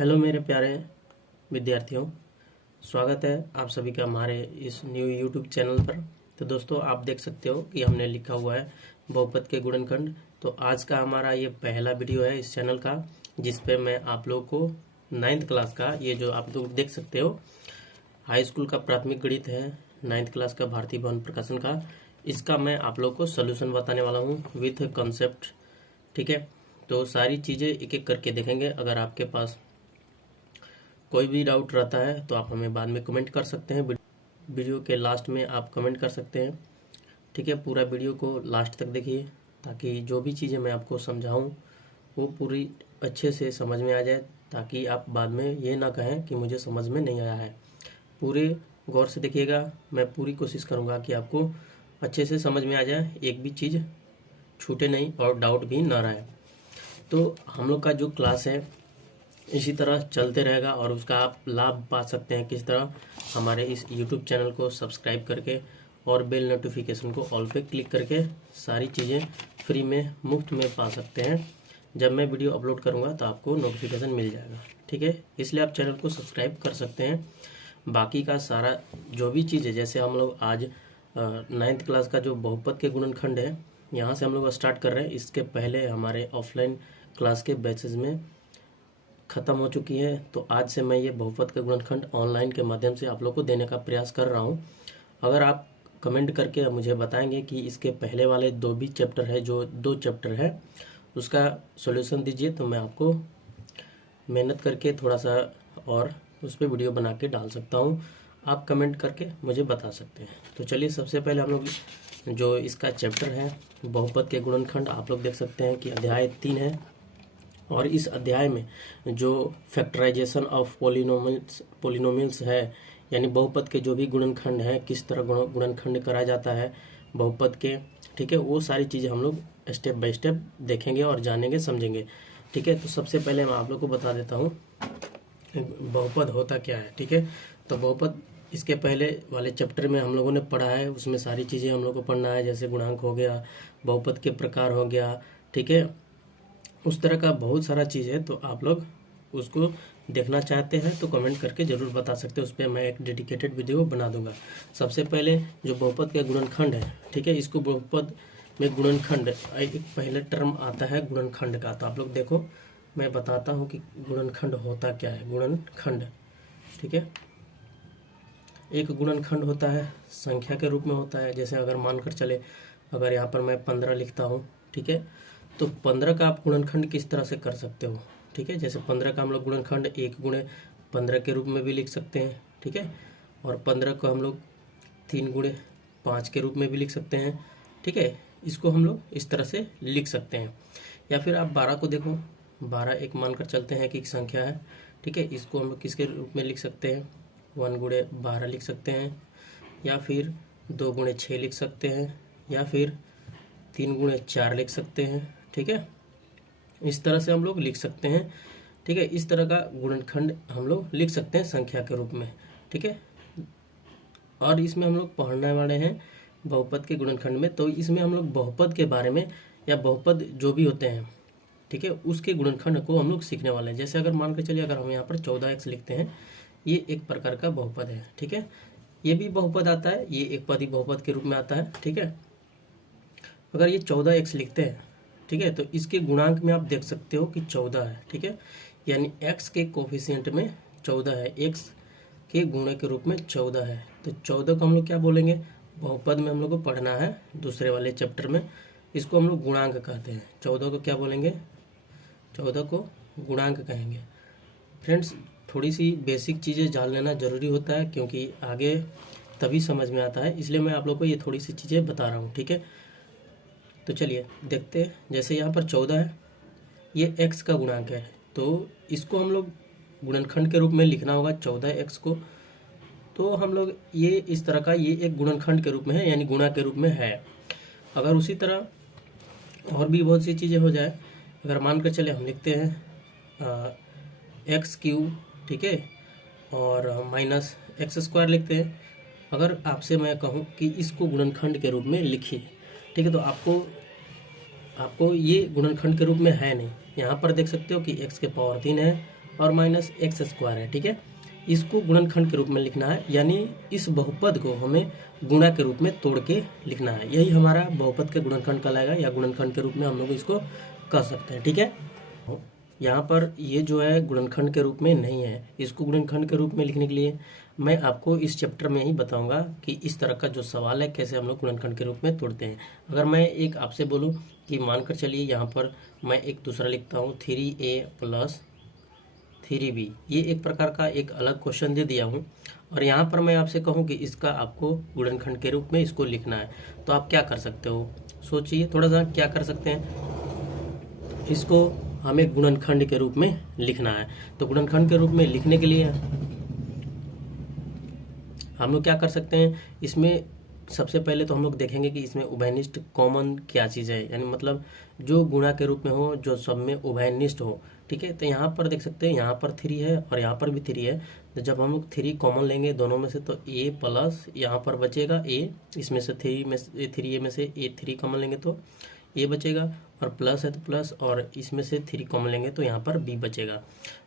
Hello मेरे प्यारे विद्यार्थियों, स्वागत है आप सभी का हमारे इस न्यू यूट्यूब चैनल पर। तो दोस्तों, आप देख सकते हो कि हमने लिखा हुआ है बहुपद के गुणनखंड। तो आज का हमारा ये पहला वीडियो है इस चैनल का, जिस पे मैं आप लोगों को 9th क्लास का, ये जो आप लोग देख सकते हो हाई स्कूल का प्राथमिक गणित है, 9th क्लास का भारतीय भवन प्रकाशन का, इसका मैं आप लोग को सोल्यूशन बताने वाला हूँ विथ कंसेप्ट। ठीक है, तो सारी चीज़ें एक एक करके देखेंगे। अगर आपके पास कोई भी डाउट रहता है तो आप हमें बाद में कमेंट कर सकते हैं, वीडियो के लास्ट में आप कमेंट कर सकते हैं। ठीक है, पूरा वीडियो को लास्ट तक देखिए ताकि जो भी चीज़ें मैं आपको समझाऊं वो पूरी अच्छे से समझ में आ जाए, ताकि आप बाद में ये ना कहें कि मुझे समझ में नहीं आया है। पूरे गौर से देखिएगा, मैं पूरी कोशिश करूँगा कि आपको अच्छे से समझ में आ जाए, एक भी चीज़ छूटे नहीं और डाउट भी ना रहे। तो हम लोग का जो क्लास है इसी तरह चलते रहेगा और उसका आप लाभ पा सकते हैं किस तरह, हमारे इस YouTube चैनल को सब्सक्राइब करके और बेल नोटिफिकेशन को ऑल पे क्लिक करके सारी चीज़ें फ्री में मुफ्त में पा सकते हैं। जब मैं वीडियो अपलोड करूंगा तो आपको नोटिफिकेशन मिल जाएगा। ठीक है, इसलिए आप चैनल को सब्सक्राइब कर सकते हैं। बाकी का सारा जो भी चीज़ है, जैसे हम लोग आज 9th क्लास का जो बहुपद के गुणनखंड है यहाँ से हम लोग स्टार्ट कर रहे हैं। इसके पहले हमारे ऑफलाइन क्लास के बैचेज में ख़त्म हो चुकी है, तो आज से मैं ये बहुपद का गुणनखंड ऑनलाइन के माध्यम से आप लोग को देने का प्रयास कर रहा हूँ। अगर आप कमेंट करके मुझे बताएंगे कि इसके पहले वाले दो भी चैप्टर है, जो 2 चैप्टर है उसका सॉल्यूशन दीजिए, तो मैं आपको मेहनत करके थोड़ा सा और उस पर वीडियो बना के डाल सकता हूँ। आप कमेंट करके मुझे बता सकते हैं। तो चलिए, सबसे पहले हम लोग जो इसका चैप्टर है बहुपद के गुणनखंड, आप लोग देख सकते हैं कि अध्याय 3 है और इस अध्याय में जो फैक्टराइजेशन ऑफ पोलिनोमियल्स है, यानी बहुपद के जो भी गुणनखंड है, किस तरह गुणनखंड करा जाता है बहुपद के, ठीक है, वो सारी चीज़ें हम लोग स्टेप बाय स्टेप देखेंगे और जानेंगे समझेंगे। ठीक है, तो सबसे पहले मैं आप लोग को बता देता हूँ बहुपद होता क्या है। ठीक है, तो बहुपद इसके पहले वाले चैप्टर में हम लोगों ने पढ़ा है, उसमें सारी चीज़ें हम लोग को पढ़ना है, जैसे गुणांक हो गया, बहुपद के प्रकार हो गया, ठीक है, उस तरह का बहुत सारा चीज़ है। तो आप लोग उसको देखना चाहते हैं तो कमेंट करके ज़रूर बता सकते हैं, उस पर मैं एक डेडिकेटेड वीडियो बना दूंगा। सबसे पहले जो बहुपद का गुणनखंड है, ठीक है, इसको बहुपद में गुणनखंड एक पहले टर्म आता है गुणनखंड का। तो आप लोग देखो, मैं बताता हूँ कि गुणनखंड होता क्या है। गुणनखंड, ठीक है, एक गुणनखंड होता है संख्या के रूप में होता है। जैसे अगर मानकर चले, अगर यहाँ पर मैं 15 लिखता हूँ, ठीक है, तो 15 का आप गुणनखंड किस तरह से कर सकते हो। ठीक है, जैसे 15 का हम लोग गुणनखंड 1 गुणे 15 के रूप में भी लिख सकते हैं। ठीक है, और 15 को हम लोग 3 गुणे 5 के रूप में भी लिख सकते हैं। ठीक है, इसको हम लोग इस तरह से लिख सकते हैं। या फिर आप 12 को देखो, 12 एक मानकर चलते हैं कि एक संख्या है। ठीक है, इसको हम लोग किसके रूप में लिख सकते हैं, 1 गुणे 12 लिख सकते हैं, या फिर 2 गुणे 6 लिख सकते हैं, या फिर 3 गुणे 4 लिख सकते हैं। ठीक है, इस तरह से हम लोग लिख सकते हैं। ठीक है, इस तरह का गुणनखंड हम लोग लिख सकते हैं संख्या के रूप में। ठीक है, और इसमें हम लोग पढ़ने वाले हैं बहुपद के गुणनखंड में, तो इसमें हम लोग बहुपद के बारे में या बहुपद जो भी होते हैं, ठीक है, उसके गुणनखंड को हम लोग सीखने वाले हैं। जैसे अगर मान के चलिए, अगर हम यहाँ पर 14x लिखते हैं, ये एक प्रकार का बहुपद है। ठीक है, ये भी बहुपद आता है, ये एक पदी बहुपद के रूप में आता है। ठीक है, अगर ये 14x लिखते हैं, ठीक है, तो इसके गुणांक में आप देख सकते हो कि 14 है। ठीक है, यानी x के कोफिशिएंट में 14 है, x के गुणे के रूप में 14 है। तो 14 को हम लोग क्या बोलेंगे, बहुपद में हम लोग को पढ़ना है दूसरे वाले चैप्टर में, इसको हम लोग गुणांक कहते हैं। 14 को क्या बोलेंगे, 14 को गुणांक कहेंगे। फ्रेंड्स, थोड़ी सी बेसिक चीज़ें जान लेना ज़रूरी होता है, क्योंकि आगे तभी समझ में आता है, इसलिए मैं आप लोग को ये थोड़ी सी चीज़ें बता रहा हूँ। ठीक है, तो चलिए देखते हैं। जैसे यहाँ पर 14 है, ये x का गुणांक है, तो इसको हम लोग गुणनखंड के रूप में लिखना होगा 14x को। तो हम लोग ये इस तरह का, ये एक गुणनखंड के रूप में है, यानी गुणा के रूप में है। अगर उसी तरह और भी बहुत सी चीज़ें हो जाए, अगर मान कर चले हम लिखते हैं x³, ठीक है, और माइनस x² लिखते हैं। अगर आपसे मैं कहूँ कि इसको गुणनखंड के रूप में लिखिए, ठीक है, तो आपको ये गुणनखंड के रूप में है नहीं। यहाँ पर देख सकते हो कि x के पावर 3 है और माइनस एक्स स्क्वायर है, ठीक है। इसको गुणनखंड के रूप में लिखना है, यानी इस बहुपद को हमें गुणा के रूप में तोड़ के लिखना है। यही हमारा बहुपद के गुणनखंड कहलाएगा, या गुणनखंड के रूप में हम लोग इसको कह सकते हैं, ठीक है। यहाँ पर ये जो है गुणनखंड के रूप में नहीं है। इसको गुणनखंड के रूप में लिखने के लिए मैं आपको इस चैप्टर में ही बताऊंगा कि इस तरह का जो सवाल है कैसे हम लोग गुणनखंड के रूप में तोड़ते हैं। अगर मैं एक आपसे बोलूँ कि मानकर चलिए यहाँ पर मैं एक दूसरा लिखता हूँ 3a प्लस 3b, ये एक प्रकार का एक अलग क्वेश्चन दे दिया हूँ, और यहाँ पर मैं आपसे कहूँ कि इसका आपको गुणनखंड के रूप में इसको लिखना है, तो आप क्या कर सकते हो? सोचिए थोड़ा सा, क्या कर सकते हैं? इसको हमें गुणनखंड के रूप में लिखना है। तो गुणनखंड के रूप में लिखने के लिए हम लोग क्या कर सकते हैं? इसमें सबसे पहले तो हम लोग देखेंगे कि इसमें उभयनिष्ठ कॉमन क्या चीज़ है, यानी मतलब जो गुणा के रूप में हो, जो सब में उभयनिष्ठ हो, ठीक है। तो यहाँ पर देख सकते हैं, यहाँ पर 3 है और यहाँ पर भी 3 है। तो जब हम लोग 3 कॉमन लेंगे दोनों में से, तो a प्लस यहाँ पर बचेगा a, इसमें से 3 में 3a में से a 3 कॉमन लेंगे तो a बचेगा, और प्लस है तो प्लस, और इसमें से 3 कॉमन लेंगे तो यहाँ पर b बचेगा।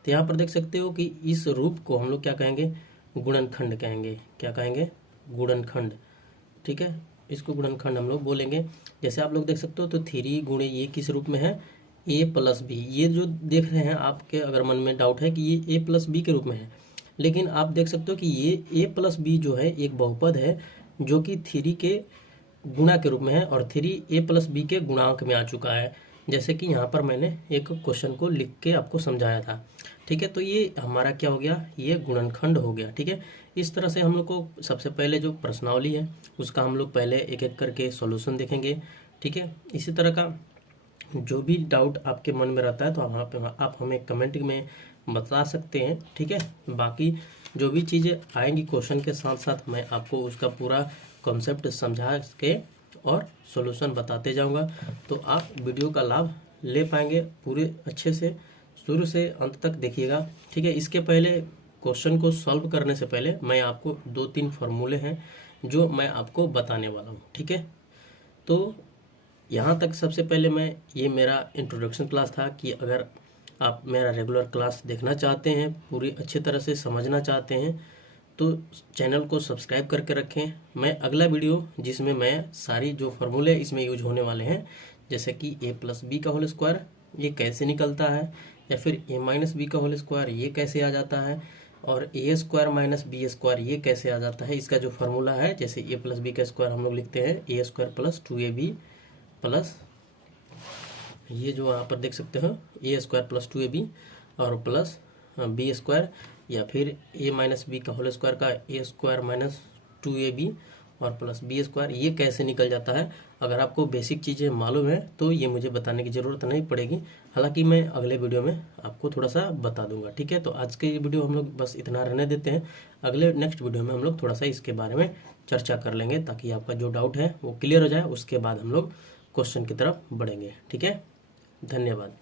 तो यहाँ पर देख सकते हो कि इस रूप को हम लोग क्या कहेंगे? गुणनखंड कहेंगे। क्या कहेंगे? गुणनखंड, ठीक है। इसको गुणनखंड हम लोग बोलेंगे। जैसे आप लोग देख सकते हो, तो 3 गुणे ये किस रूप में है? a plus B. ये जो देख रहे हैं आपके अगर मन में डाउट है कि ये a प्लस बी के रूप में है, लेकिन आप देख सकते हो कि ये a प्लस बी जो है एक बहुपद है जो कि 3 के गुणा के रूप में है, और 3a प्लस बी के गुणांक में आ चुका है, जैसे कि यहाँ पर मैंने एक क्वेश्चन को लिख के आपको समझाया था, ठीक है। तो ये हमारा क्या हो गया? ये गुणनखंड हो गया, ठीक है। इस तरह से हम लोग को सबसे पहले जो प्रश्नावली है उसका हम लोग पहले एक एक करके सॉल्यूशन देखेंगे, ठीक है। इसी तरह का जो भी डाउट आपके मन में रहता है तो आप हमें कमेंट में बता सकते हैं, ठीक है। बाकी जो भी चीज़ें आएंगी क्वेश्चन के साथ साथ मैं आपको उसका पूरा कॉन्सेप्ट समझा के और सॉल्यूशन बताते जाऊंगा, तो आप वीडियो का लाभ ले पाएंगे पूरे अच्छे से, शुरू से अंत तक देखिएगा, ठीक है। इसके पहले क्वेश्चन को सॉल्व करने से पहले मैं आपको 2-3 फार्मूले हैं जो मैं आपको बताने वाला हूँ, ठीक है। तो यहाँ तक सबसे पहले मैं, ये मेरा इंट्रोडक्शन क्लास था कि अगर आप मेरा रेगुलर क्लास देखना चाहते हैं, पूरी अच्छी तरह से समझना चाहते हैं, तो चैनल को सब्सक्राइब करके रखें। मैं अगला वीडियो जिसमें मैं सारी जो फार्मूले इसमें यूज होने वाले हैं, जैसे कि a प्लस बी का होल स्क्वायर ये कैसे निकलता है, या फिर a माइनस बी का होल स्क्वायर ये कैसे आ जाता है, और ए स्क्वायर माइनस बी स्क्वायर ये कैसे आ जाता है, इसका जो फार्मूला है, जैसे a प्लस बी का स्क्वायर हम लोग लिखते हैं a square plus 2ab plus, ये जो यहाँ पर देख सकते हो a स्क्वायर प्लस 2ab और प्लस बी स्क्वायर, या फिर a माइनस बी का होल स्क्वायर का a स्क्वायर माइनस 2ab और प्लस बी स्क्वायर, ये कैसे निकल जाता है। अगर आपको बेसिक चीज़ें मालूम है तो ये मुझे बताने की ज़रूरत नहीं पड़ेगी, हालांकि मैं अगले वीडियो में आपको थोड़ा सा बता दूंगा, ठीक है। तो आज के ये वीडियो हम लोग बस इतना रहने देते हैं। अगले नेक्स्ट वीडियो में हम लोग थोड़ा सा इसके बारे में चर्चा कर लेंगे, ताकि आपका जो डाउट है वो क्लियर हो जाए। उसके बाद हम लोग क्वेश्चन की तरफ बढ़ेंगे, ठीक है। धन्यवाद।